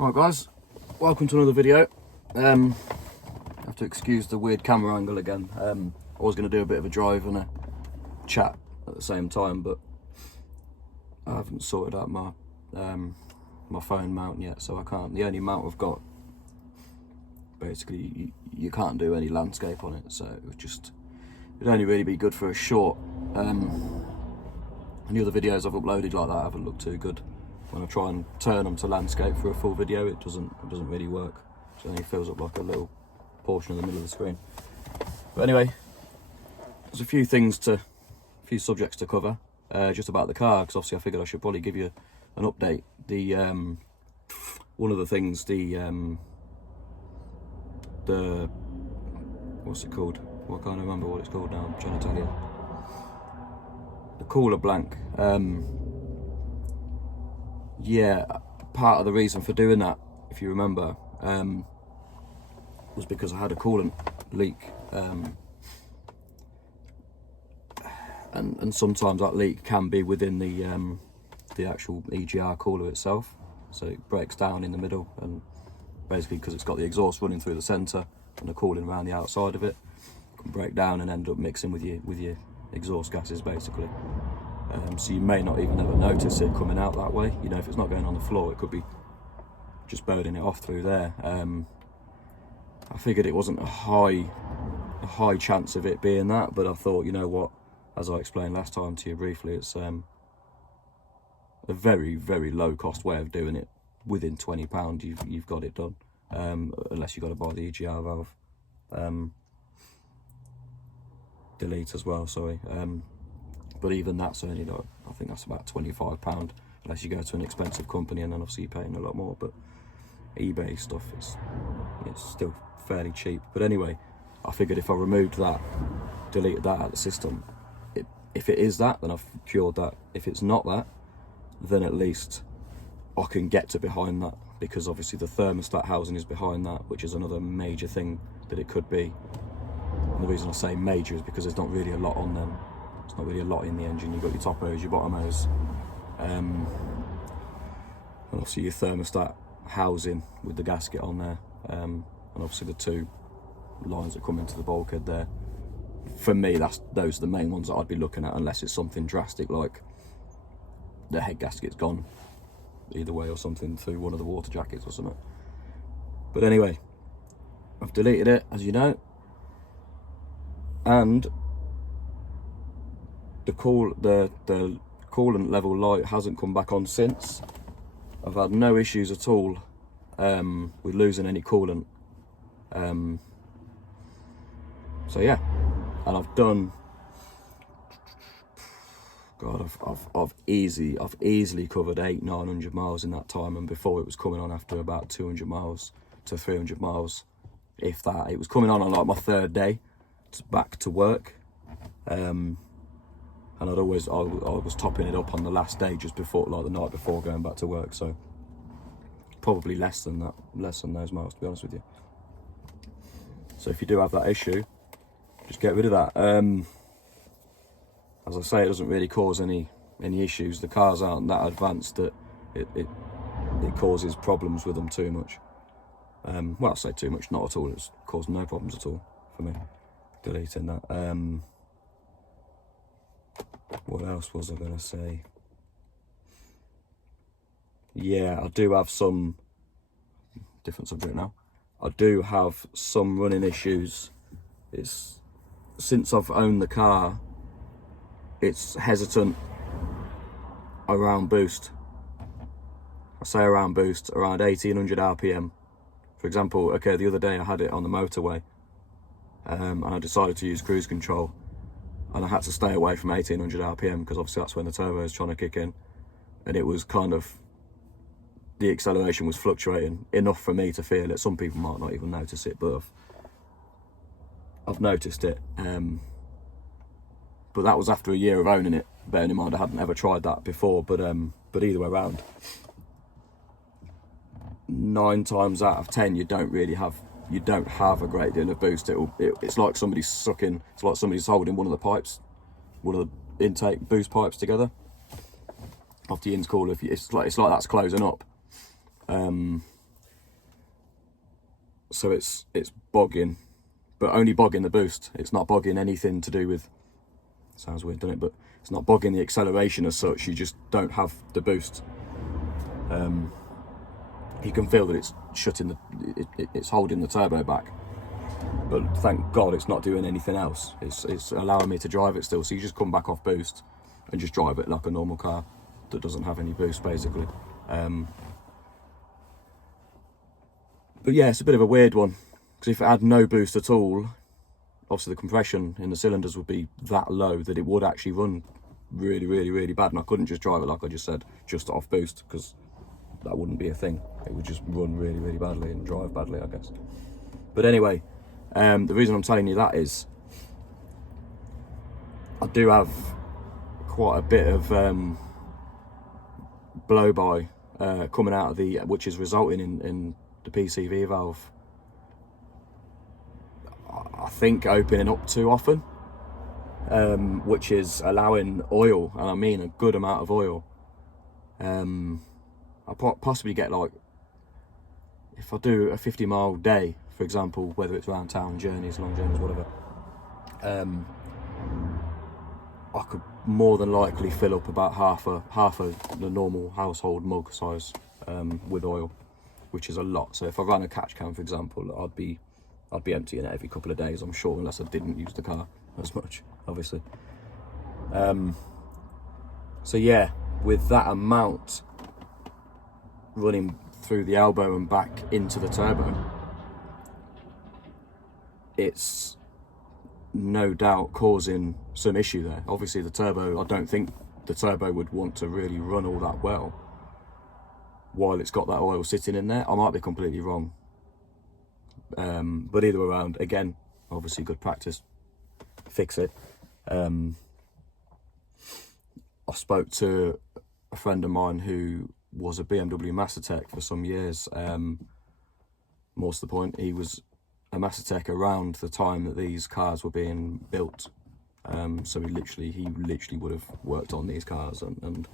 Alright guys, welcome to another video. I have to excuse the weird camera angle again. I was going to do a bit of a drive and a chat at the same time, but I haven't sorted out my my phone mount yet, so I can't. The only mount I've got, basically you can't do any landscape on it, so it'd only really be good for a short. And the other videos I've uploaded like that haven't looked too good. When I try and turn them to landscape for a full video, it doesn't really work. So it only fills up like a little portion of the middle of the screen. But anyway, there's a few subjects to cover, just about the car, because obviously I figured I should probably give you an update. The one of the things, the what's it called? Well, I can't remember what it's called now. I'm trying to tell you. The cooler blank. Yeah, part of the reason for doing that, if you remember, was because I had a coolant leak, and sometimes that leak can be within the actual EGR cooler itself, so it breaks down in the middle, and basically because it's got the exhaust running through the centre and the cooling around the outside of it, it can break down and end up mixing with your exhaust gases basically. So you may not even ever notice it coming out that way. You know, if it's not going on the floor, it could be just burning it off through there. I figured it wasn't a high chance of it being that, but I thought, you know what, as I explained last time to you briefly, it's a very, very low cost way of doing it. Within £20 you've got it done, unless you've got to buy the EGR valve. Delete as well, sorry. But even that's only like, I think that's about £25, unless you go to an expensive company, and then obviously you're paying a lot more. But eBay stuff it's still fairly cheap. But anyway, I figured if I removed that, deleted that out of the system, if it is that, then I've cured that. If it's not that, then at least I can get to behind that, because obviously the thermostat housing is behind that, which is another major thing that it could be. And the reason I say major is because there's not really a lot on them. There's not really a lot in the engine. You've got your top hose, your bottom hose, and obviously your thermostat housing with the gasket on there, and obviously the two lines that come into the bulkhead there. For me, those are the main ones that I'd be looking at, unless it's something drastic like the head gasket's gone either way, or something through one of the water jackets or something. But anyway, I've deleted it, as you know, and the coolant level light hasn't come back on since. I've had no issues at all with losing any coolant. So yeah, and I've done, God, I've easily covered 800-900 miles in that time, and before it was coming on after about 200 miles to 300 miles, if that. It was coming on like my third day back to work, and I was topping it up on the last day, just before, like the night before going back to work. So probably less than those miles, to be honest with you. So if you do have that issue, just get rid of that. As I say, it doesn't really cause any issues. The cars aren't that advanced that it causes problems with them too much. Well, I say too much, not at all. It's caused no problems at all for me deleting that. What else was I going to say? Yeah, I do have some, different subject now. I do have some running issues. It's, since I've owned the car, it's hesitant around boost. I say around boost, around 1800 RPM. For example, okay, the other day I had it on the motorway, and I decided to use cruise control, and I had to stay away from 1800 RPM, because obviously that's when the turbo is trying to kick in, and it was kind of, the acceleration was fluctuating enough for me to feel it. Some people might not even notice it, but I've noticed it. But that was after a year of owning it, bearing in mind I hadn't ever tried that before. But either way around, 9 times out of 10 you don't have a great deal of boost. It's like somebody's sucking, it's like somebody's holding one of the intake boost pipes together off the intercooler. It's like that's closing up. So it's bogging, but only bogging the boost. It's not bogging anything to do with, sounds weird, doesn't it? But it's not bogging the acceleration as such. You just don't have the boost. You can feel that it's shutting it's holding the turbo back. But thank God it's not doing anything else. It's allowing me to drive it still. So you just come back off boost and just drive it like a normal car that doesn't have any boost, basically. But yeah, it's a bit of a weird one, because if it had no boost at all, obviously the compression in the cylinders would be that low that it would actually run really, really, really bad. And I couldn't just drive it, like I just said, just off boost, because that wouldn't be a thing. It would just run really, really badly and drive badly, I guess. But anyway, the reason I'm telling you that is I do have quite a bit of blow by coming out of which is resulting in the PCV valve, I think, opening up too often, which is allowing oil, and I mean a good amount of oil. I'll possibly get, like, if I do a 50-mile day, for example, whether it's around town journeys, long journeys, whatever, I could more than likely fill up about half of the normal household mug size with oil, which is a lot. So if I ran a catch can, for example, I'd be emptying it every couple of days, I'm sure, unless I didn't use the car as much, obviously. So yeah, with that amount running through the elbow and back into the turbo, it's no doubt causing some issue there. Obviously the turbo, I don't think the turbo would want to really run all that well while it's got that oil sitting in there. I might be completely wrong, but either way around, again, obviously good practice, fix it. I spoke to a friend of mine who was a BMW Master Tech for some years. More to the point, he was a Master Tech around the time that these cars were being built. So he literally would have worked on these cars, and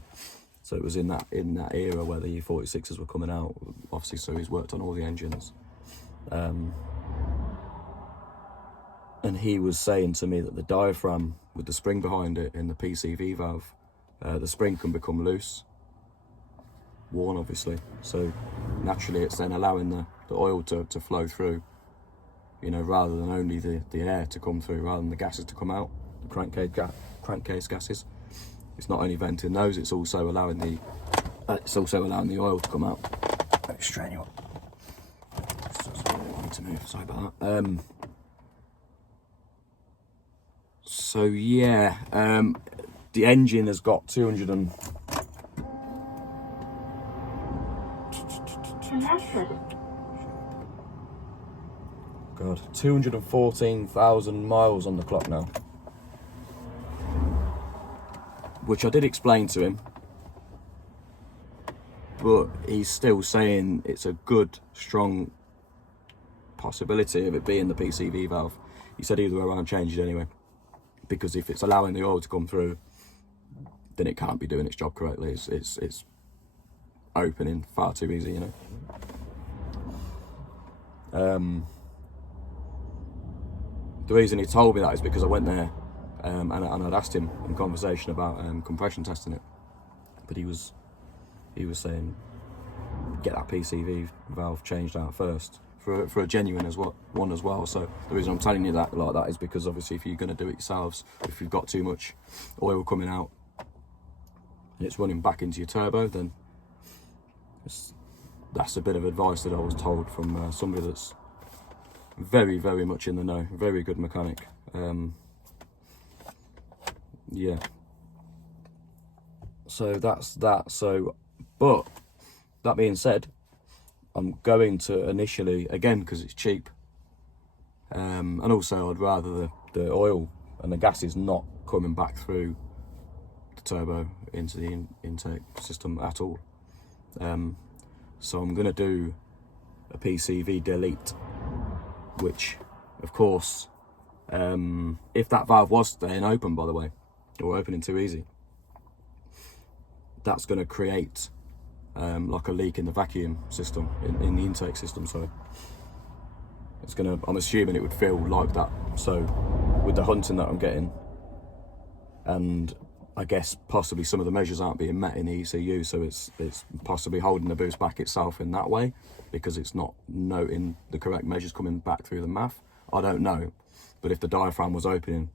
so it was in that era where the e46s were coming out, obviously. So he's worked on all the engines, and he was saying to me that the diaphragm with the spring behind it in the PCV valve, the spring can become loose, worn obviously, so naturally it's then allowing the oil to flow through, you know, rather than only the air to come through, rather than the gases to come out, the crankcase gases. It's not only venting those, it's also allowing the oil to come out. Let me strain you up. I need to move, sorry about that. So yeah, the engine has got 214,000 miles on the clock now, which I did explain to him, but he's still saying it's a good, strong possibility of it being the PCV valve. He said either way around, change it anyway, because if it's allowing the oil to come through, then it can't be doing its job correctly. It's opening far too easy, you know. The reason he told me that is because I went there and I'd asked him in conversation about compression testing it, but he was saying get that PCV valve changed out first for a genuine one as well. So the reason I'm telling you that like that is because obviously if you're going to do it yourselves, if you've got too much oil coming out and it's running back into your turbo, then that's a bit of advice that I was told from somebody that's very, very much in the know, very good mechanic. Yeah, so that's that. So, but that being said, I'm going to initially, again because it's cheap, and also I'd rather the oil and the gases not coming back through the turbo into the intake system at all. So I'm going to do a PCV delete, which of course, if that valve was staying open, by the way, or opening too easy, that's going to create like a leak in the vacuum system, in the intake system, sorry. I'm assuming it would feel like that. So with the hunting that I'm getting, and I guess possibly some of the measures aren't being met in the ECU, so it's possibly holding the boost back itself in that way, because it's not noting the correct measures coming back through the MAF. I don't know, but if the diaphragm was opening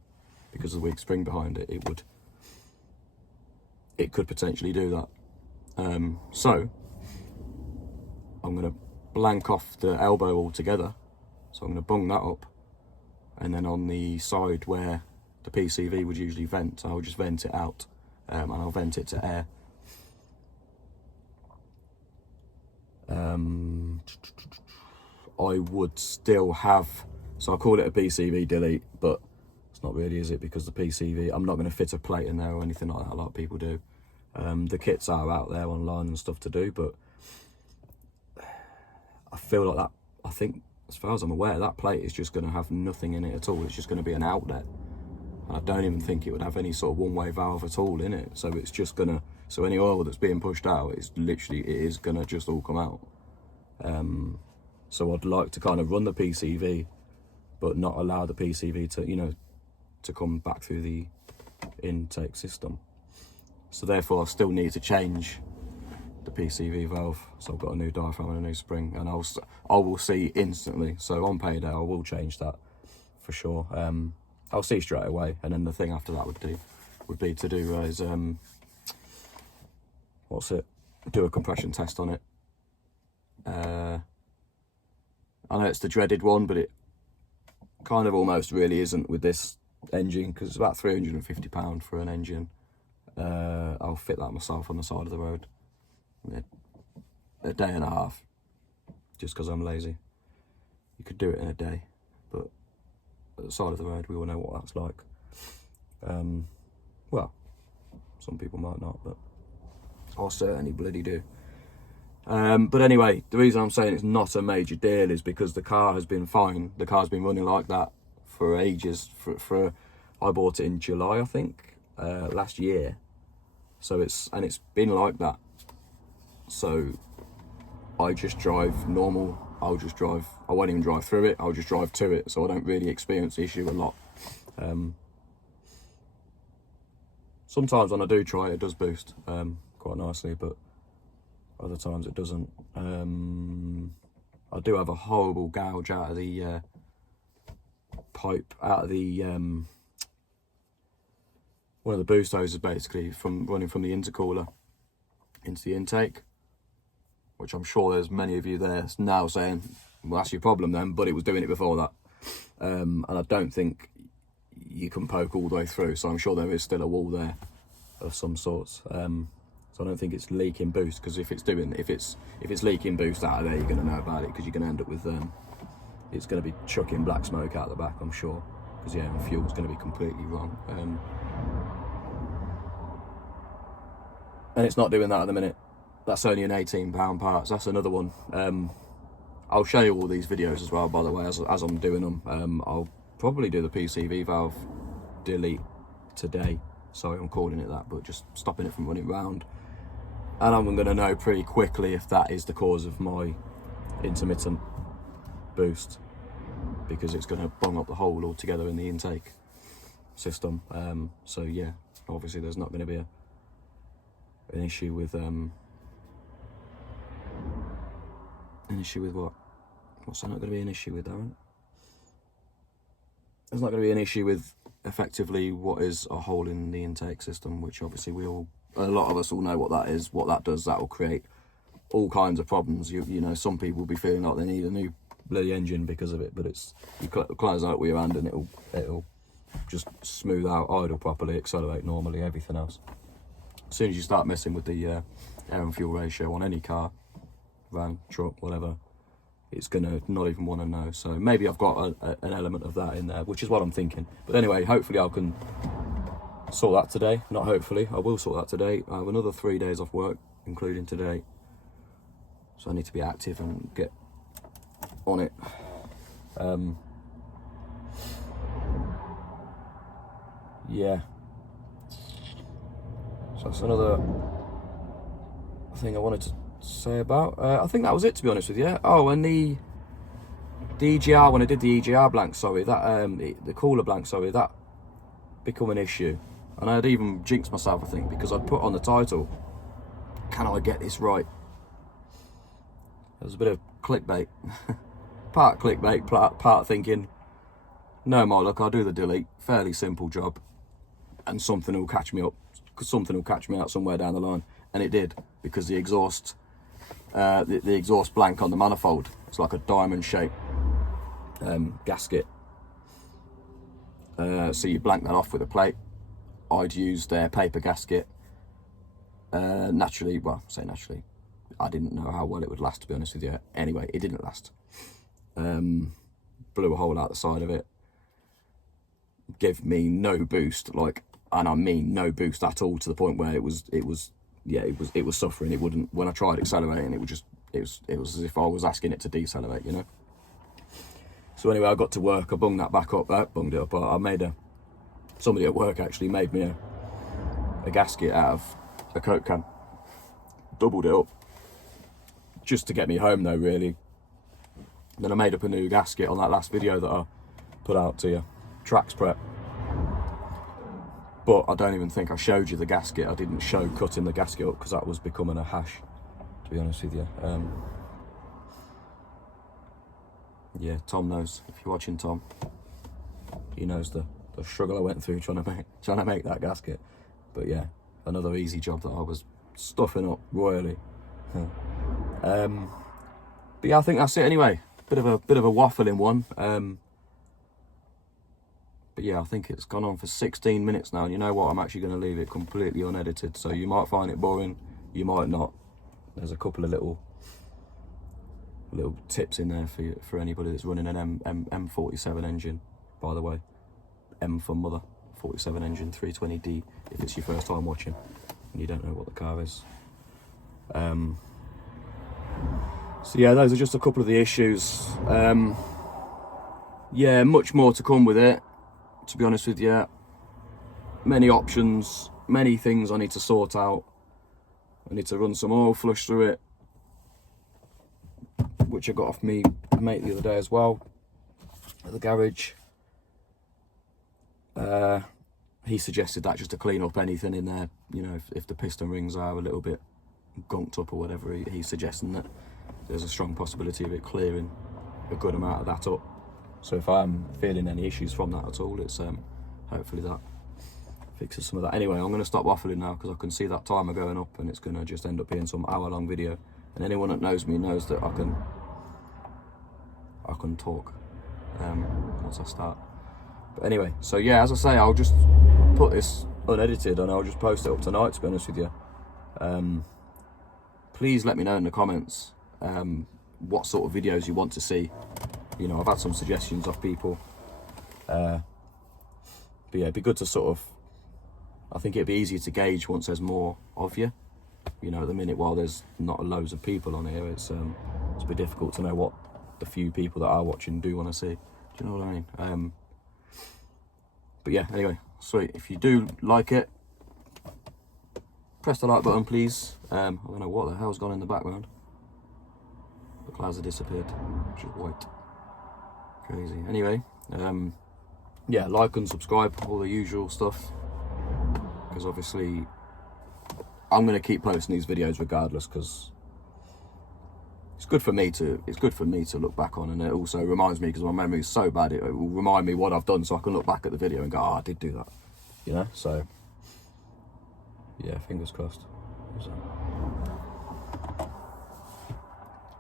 because of the weak spring behind it, it could potentially do that. So I'm going to blank off the elbow altogether. So I'm going to bung that up, and then on the side where the PCV would usually vent, I'll just vent it out, and I'll vent it to air. I would still have, so I call it a PCV delete, but it's not really, is it? Because the PCV, I'm not going to fit a plate in there or anything like that, like people do. The kits are out there online and stuff to do, but I feel like that, I think, as far as I'm aware, that plate is just going to have nothing in it at all. It's just going to be an outlet. And I don't even think it would have any sort of one-way valve at all in it. So it's just going to, so any oil that's being pushed out, it's literally, it is going to just all come out. So I'd like to kind of run the PCV, but not allow the PCV to, you know, to come back through the intake system. So therefore I still need to change the PCV valve. So I've got a new diaphragm and a new spring, and I will see instantly. So on payday I will change that for sure. I'll see straight away, and then the thing after that would be to do is do a compression test on it. I know it's the dreaded one, but it kind of almost really isn't with this engine, because it's about £350 for an engine. I'll fit that myself on the side of the road. A day and a half, just because I'm lazy. You could do it in a day, but at the side of the road, we all know what that's like. Well, some people might not, but I certainly bloody do. But anyway, the reason I'm saying it's not a major deal is because the car has been fine. The car's been running like that for ages. I bought it in July, I think, last year. So it's been like that. So I just drive normal. I won't even drive through it. I'll just drive to it. So I don't really experience the issue a lot. Sometimes when I do try it, it does boost quite nicely, but other times it doesn't. I do have a horrible gouge out of the pipe, out of the one of the boost hoses, basically, from running from the intercooler into the intake, which I'm sure there's many of you there now saying, well, that's your problem then, but it was doing it before that. And I don't think you can poke all the way through, so I'm sure there is still a wall there of some sorts. So I don't think it's leaking boost, because if it's leaking boost out of there, you're going to know about it, because you're going to end up with it's going to be chucking black smoke out the back, I'm sure, because yeah, the fuel's going to be completely wrong. And it's not doing that at the minute. That's only an £18 part, so that's another one. I'll show you all these videos as well, by the way, as I'm doing them. I'll probably do the PCV valve delete today. Sorry, I'm calling it that, but just stopping it from running round. And I'm going to know pretty quickly if that is the cause of my intermittent boost, because it's going to bung up the hole altogether in the intake system. So yeah, obviously there's not going to be an issue with what? What's there not going to be an issue with, Darren? There's not going to be an issue with effectively what is a hole in the intake system, which obviously a lot of us all know what that is. What that does, that will create all kinds of problems. You know, some people will be feeling like they need a new bloody engine because of it, but you close out with your hand and it'll just smooth out, idle properly, accelerate normally, everything else. As soon as you start messing with the air and fuel ratio on any car, van, truck, whatever, it's gonna not even want to know. So maybe I've got an element of that in there, which is what I'm thinking. But anyway, hopefully I can sort that today. Not hopefully, I will sort that today. I have another 3 days off work, including today, so I need to be active and get on it. Yeah, so that's another thing I wanted to say about. I think that was it, to be honest with you. Oh, and The EGR, when I did the EGR blank, sorry, that the cooler blank, sorry, that become an issue. And I'd even jinxed myself, I think, because I'd put on the title, can I get this right? There was a bit of clickbait. Part clickbait, part thinking, no, my luck, I'll do the delete. Fairly simple job. And something will catch me up. Something will catch me out somewhere down the line. And it did, because the exhaust, the exhaust blank on the manifold, it's like a diamond shape gasket. So you blank that off with a plate. I'd use their paper gasket. Naturally, well, say naturally, I didn't know how well it would last, to be honest with you. Anyway, it didn't last. Blew a hole out the side of it. Gave me no boost, like, and I mean no boost at all, to the point where it was suffering. It wouldn't, when I tried accelerating, it was as if I was asking it to decelerate, you know. So anyway, I got to work, I bunged that back up, bunged it up. I made somebody at work actually made me a gasket out of a Coke can, doubled it up, just to get me home though, really. Then I made up a new gasket on that last video that I put out to you, Tracks Prep. But I don't even think I showed you the gasket. I didn't show cutting the gasket up because that was becoming a hash, to be honest with you. Yeah, Tom knows. If you're watching, Tom, he knows the struggle I went through trying to make that gasket. But yeah, another easy job that I was stuffing up royally. But yeah, I think that's it anyway. Bit of a waffling one. But yeah, I think it's gone on for 16 minutes now, and you know what, I'm actually going to leave it completely unedited, so you might find it boring, you might not. There's a couple of little tips in there for anybody that's running an M47 engine, by the way. M for mother, 47 engine, 320D, if it's your first time watching and you don't know what the car is. So yeah, those are just a couple of the issues. Yeah, much more to come with it, to be honest with you. Many options, many things I need to sort out. I need to run some oil flush through it, which I got off me mate the other day as well at the garage. He suggested that just to clean up anything in there, you know, if the piston rings are a little bit gunked up or whatever. He's suggesting that there's a strong possibility of it clearing a good amount of that up. So if I'm feeling any issues from that at all, it's hopefully that fixes some of that. Anyway, I'm going to stop waffling now because I can see that timer going up and it's going to just end up being some hour-long video. And anyone that knows me knows that I can talk once I start. But anyway, so yeah, as I say, I'll just put this unedited and I'll just post it up tonight, to be honest with you. Please let me know in the comments what sort of videos you want to see. You know, I've had some suggestions off people. But yeah, it'd be good to sort of, I think it'd be easier to gauge once there's more of you. You know, at the minute, while there's not loads of people on here, it's a bit difficult to know what the few people that are watching do want to see. Do you know what I mean? But yeah, anyway, sweet. If you do like it, press the like button, please. I don't know what the hell's gone in the background. The clouds have disappeared, which is white. Crazy. Anyway, yeah, like and subscribe, all the usual stuff. Because obviously, I'm going to keep posting these videos regardless, because it's good for me to look back on, and it also reminds me, because my memory is so bad, it will remind me what I've done, so I can look back at the video and go, oh, I did do that, you know. So yeah, fingers crossed.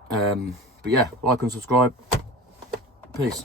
But yeah, like and subscribe. Peace.